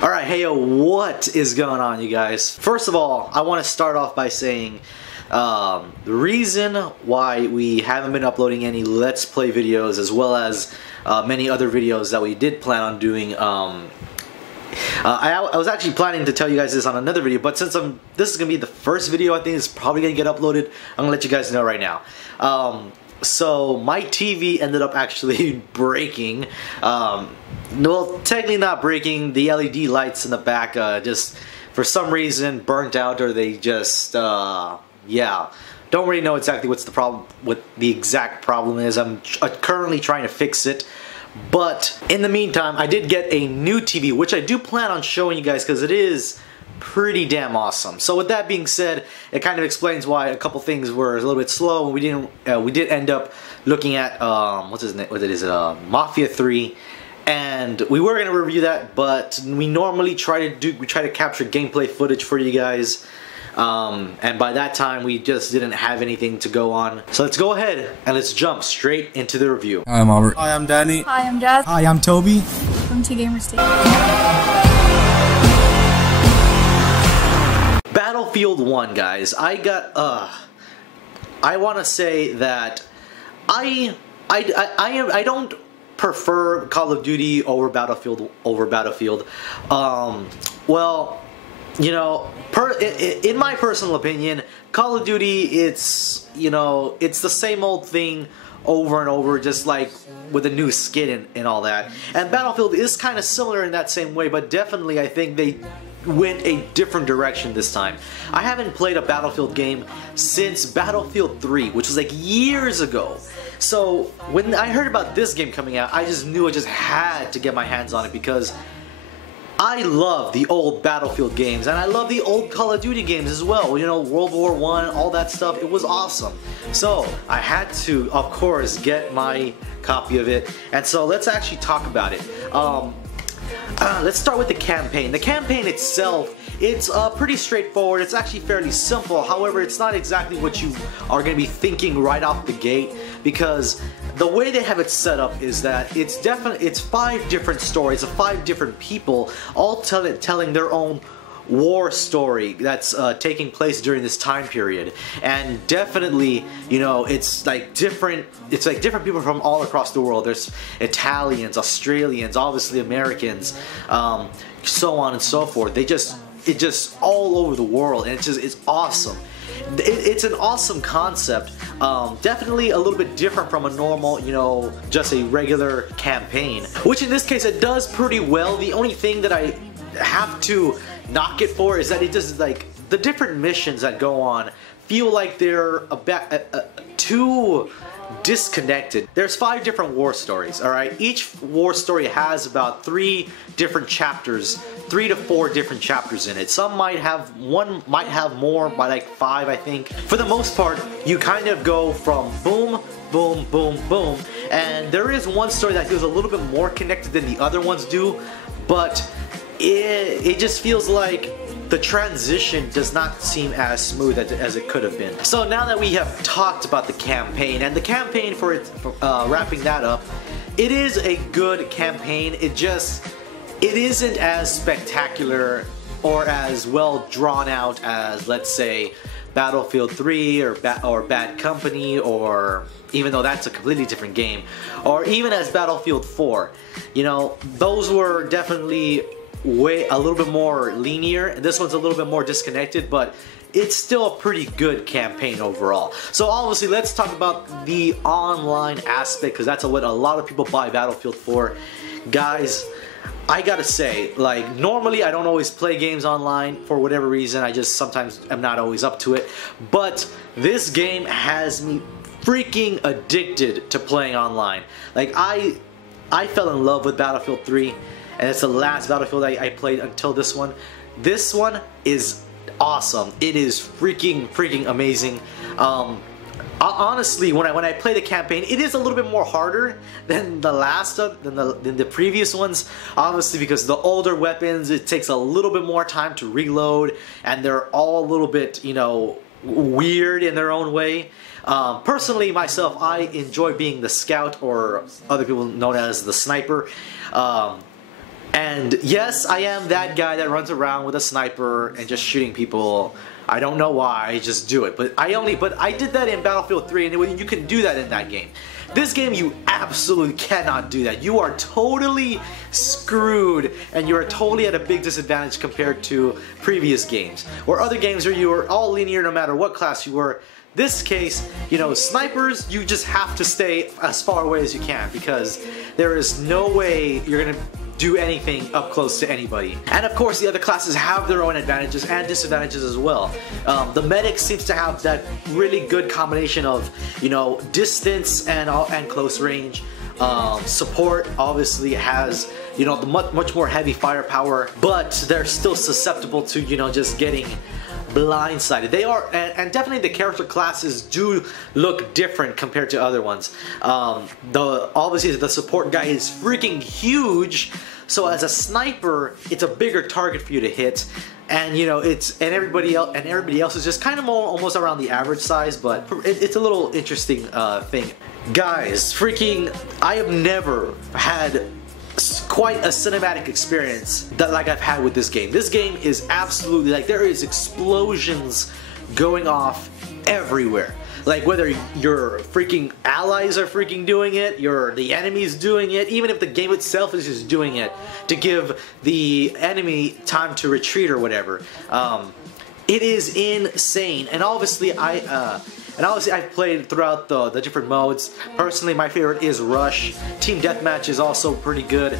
Alright, hey yo, what is going on, you guys? First of all, I want to start off by saying the reason why we haven't been uploading any Let's Play videos, as well as many other videos that we did plan on doing. I was actually planning to tell you guys this on another video, but since this is going to be the first video I think it's probably going to get uploaded, I'm going to let you guys know right now. So my TV ended up actually breaking. Well, technically not breaking. The LED lights in the back just for some reason burnt out, or they just yeah, don't really know exactly what's the problem, what the exact problem is. I'm currently trying to fix it. But in the meantime, I did get a new TV, which I do plan on showing you guys because it is pretty damn awesome. So with that being said, it kind of explains why a couple things were a little bit slow, and we did end up looking at Mafia 3, and we were gonna review that, but we normally try to capture gameplay footage for you guys. And by that time we just didn't have anything to go on. So let's go ahead and let's jump straight into the review. Hi, I'm Albert. Hi, I'm Danny. Hi, I'm Jazz. Hi, I'm Toby. Welcome to Gamer State. Battlefield 1, guys. I want to say that I don't prefer Call of Duty over Battlefield. Well, you know, in my personal opinion, Call of Duty, it's the same old thing over and over, just like with a new skin and all that. And Battlefield is kind of similar in that same way, but definitely I think they went a different direction this time. I haven't played a Battlefield game since Battlefield 3, which was like years ago. So when I heard about this game coming out, I just knew I just had to get my hands on it, because I love the old Battlefield games, and I love the old Call of Duty games as well. You know, World War I, all that stuff, it was awesome. So I had to, of course, get my copy of it, and so let's actually talk about it. Let's start with the campaign. The campaign itself, it's pretty straightforward. It's actually fairly simple. However, it's not exactly what you are going to be thinking right off the gate, because the way they have it set up is that it's 5 different stories of 5 different people, all telling their own war story that's taking place during this time period. And definitely, you know, it's like different people from all across the world. There's Italians, Australians, obviously Americans, so on and so forth. It's just all over the world, and it's awesome. It's an awesome concept. Definitely a little bit different from a normal, you know, just a regular campaign, which in this case it does pretty well. The only thing that I have to knock it for is that it just, like, the different missions that go on feel like they're too disconnected. There's 5 different war stories, alright? Each war story has about 3 different chapters, 3 to 4 different chapters in it. One might have more, by like 5, I think. For the most part, you kind of go from boom, boom, boom, boom, and there is one story that feels a little bit more connected than the other ones do, but it just feels like the transition does not seem as smooth as it could have been. So now that we have talked about the campaign, and the campaign wrapping that up, it is a good campaign. It isn't as spectacular or as well drawn out as, let's say, Battlefield 3 or Bad Company, or even though that's a completely different game, or even as Battlefield 4. You know, those were definitely a little bit more linear, and this one's a little bit more disconnected, but it's still a pretty good campaign overall. So obviously, let's talk about the online aspect, because that's what a lot of people buy Battlefield for. Guys, I gotta say, like, normally I don't always play games online for whatever reason. I just sometimes am not always up to it, but this game has me freaking addicted to playing online. Like, I fell in love with Battlefield 3, and it's the last Battlefield I played until this one. This one is awesome. It is freaking amazing. Honestly, when I play the campaign, it is a little bit more harder than the previous ones. Obviously, because the older weapons, it takes a little bit more time to reload, and they're all a little bit, you know, weird in their own way. Personally, myself, I enjoy being the scout, or other people known as the sniper. And yes, I am that guy that runs around with a sniper and just shooting people. I don't know why, I just do it. But I did that in Battlefield 3, and you can do that in that game. This game, you absolutely cannot do that. You are totally screwed, and you are totally at a big disadvantage compared to previous games. Or other games where you were all linear no matter what class you were. This case, you know, snipers, you just have to stay as far away as you can, because there is no way you're gonna do anything up close to anybody. And of course, the other classes have their own advantages and disadvantages as well. The medic seems to have that really good combination of, you know, distance and close range. Support obviously has, you know, the much more heavy firepower, but they're still susceptible to, you know, just getting blindsided. They are, and definitely the character classes do look different compared to other ones. Obviously the support guy is freaking huge, so as a sniper, it's a bigger target for you to hit, and you know everybody else is just kind of more almost around the average size, but it's a little interesting thing. Guys, freaking, I have never had quite a cinematic experience that like I've had with this game. This game is absolutely, like, there is explosions going off everywhere. Like, whether your freaking allies are freaking doing it, the enemy's doing it, even if the game itself is just doing it to give the enemy time to retreat or whatever. It is insane, and obviously I've played throughout the different modes. Personally, my favorite is Rush. Team Deathmatch is also pretty good.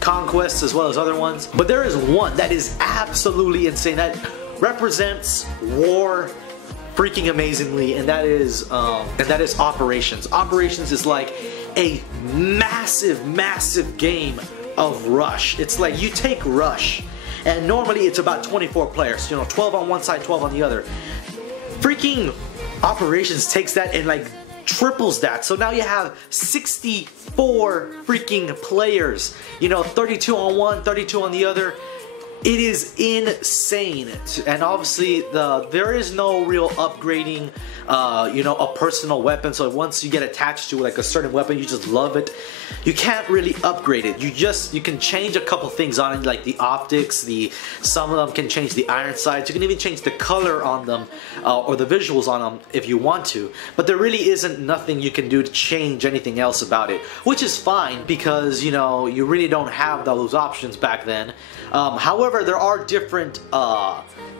Conquest as well as other ones. But there is one that is absolutely insane, that represents war freaking amazingly, and that is Operations. Operations is like a massive game of Rush. It's like you take Rush, and normally it's about 24 players, you know, 12 on one side, 12 on the other. Freaking Operations takes that and like triples that, so now you have 64 freaking players, you know, 32 on one, 32 on the other. It is insane, and obviously there is no real upgrading, you know, a personal weapon. So once you get attached to like a certain weapon, you just love it. You can't really upgrade it. You can change a couple things on it, like the optics. Some of them can change the iron sights. You can even change the color on them or the visuals on them if you want to. But there really isn't nothing you can do to change anything else about it, which is fine because, you know, you really don't have those options back then. However, there are different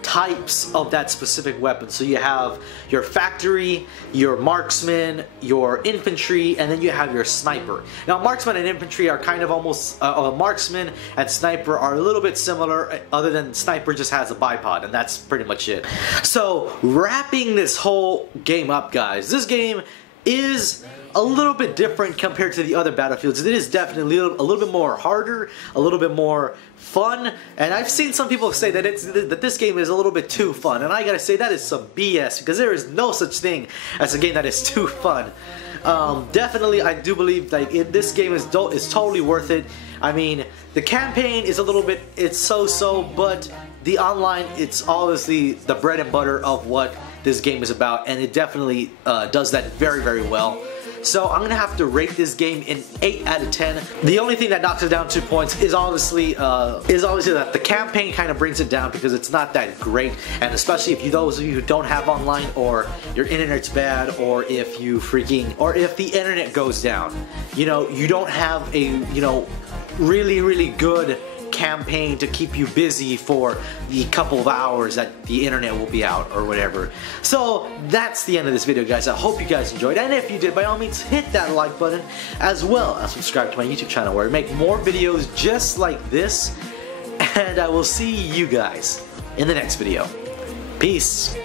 types of that specific weapon. So you have your factory, your marksman, your infantry, and then you have your sniper. Now, marksman and infantry are kind of almost, marksman and sniper are a little bit similar, other than sniper just has a bipod, and that's pretty much it. So, wrapping this whole game up, guys, this game is a little bit different compared to the other Battlefields. It is definitely a little bit more harder, a little bit more fun, and I've seen some people say that this game is a little bit too fun, and I gotta say that is some BS, because there is no such thing as a game that is too fun. Definitely, I do believe like this game is totally worth it. I mean, the campaign is a little bit, it's so-so, but the online, it's obviously the bread and butter of what this game is about, and it definitely does that very well. So I'm gonna have to rate this game an 8 out of 10. The only thing that knocks it down 2 points is obviously that the campaign kind of brings it down because it's not that great, and especially if those of you who don't have online, or your internet's bad, or if the internet goes down, you know, you don't have a, you know, really good campaign to keep you busy for the couple of hours that the internet will be out or whatever. So that's the end of this video, guys. I hope you guys enjoyed, and if you did, by all means hit that like button, as well as subscribe to my YouTube channel where I make more videos just like this, and I will see you guys in the next video. Peace.